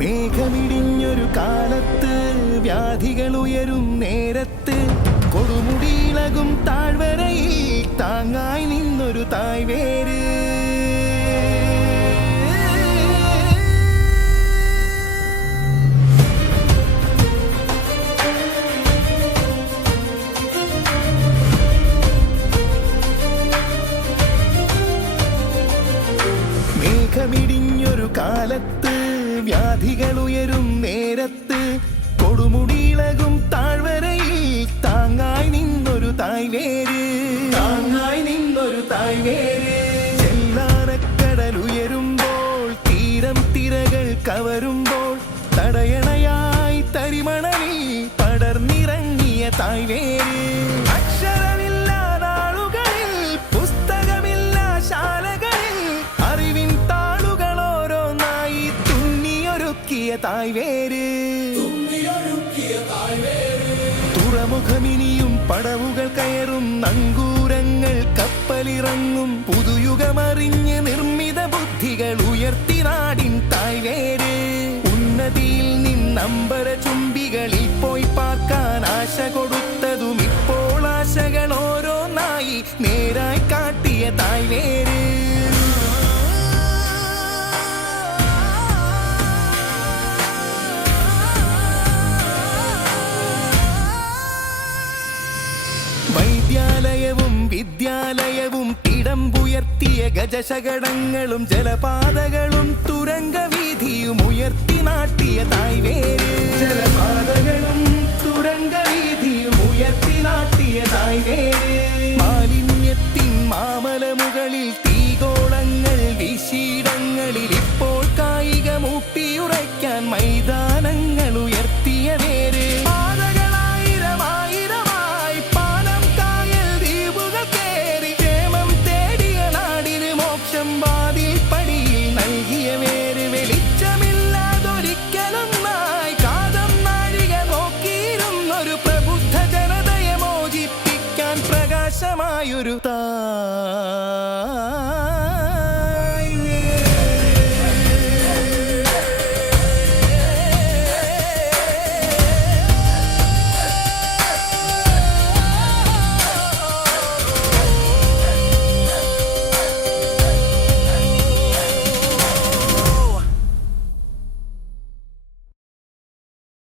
മേഘമിടിഞ്ഞൊരു കാലത്ത് വ്യാധികൾ ഉയരും നേരത്ത് കൊടുമുടിയിളകും താഴ്വരയിൽ താങ്ങായി നിന്നൊരു തായ്വേര്. മേഘമിടിഞ്ഞൊരു കാലത്ത് വ്യാധികൾ ഉയരും നേരത്ത് കൊടുമുടിയിളകും താഴ്വരയിൽ താങ്ങായി നിന്നൊരു തായ്വേര്. താങ്ങായി നിന്നൊരു തായ്വേര്. ചെല്ലാനക്കടൽ ഉയരുമ്പോൾ തീരം തിരകൾ കവരുമ്പോൾ തടയണയായി തരിമണലിൽ പടർന്നിറങ്ങിയ തായ്വേര്. അക്ഷരമില്ലാ നാളുകളിൽ പുസ്തകമില്ലാ ശാലകളിൽ അറിവിൻ താളുകൾ ഓരോന്നായി തുന്നിയൊരുക്കിയ തായ്വേര്. തുറമുഖമിനിയും പടവുകൾ കയറും നങ്കൂരങ്ങൾ കപ്പലിറങ്ങും പുതുയുഗമറിഞ്ഞ് നിർമ്മിത ബുദ്ധികൾ ഉയർത്തി നാടിൻ തായ്വേര്. ഉന്നതിയിൽ നിന്നമ്പര ചുംബികളിൽ പോയി പാർക്കാൻ ആശ കൊടുത്തതും ഇപ്പോൾ ആശകൾ ഓരോന്നായി നേരായി കാട്ടിയ തായ്വേര്. വൈദ്യാലയവും വിദ്യാലയവും തിടമ്പുയർത്തിയ ഗജശകടങ്ങളും ജലപാതകളും തുരങ്കവീഥിയും ഉയർത്തി നാട്ടിയ തായ്വേര്. ജലപാതകളും തുരങ്കവീഥിയും ഉയർത്തി നാട്ടിയ തായ്വേര്. മാലിന്യത്തിൻ മാമലമുകളിൽ തീഗോളങ്ങൾ വീശിയിടങ്ങളിൽ ഇപ്പോൾ കായികമൂട്ടിയുറയ്ക്കാൻ മൈതാനങ്ങൾ ഉയർത്തിയ വേര്. പ്രകാശമായൊരു താ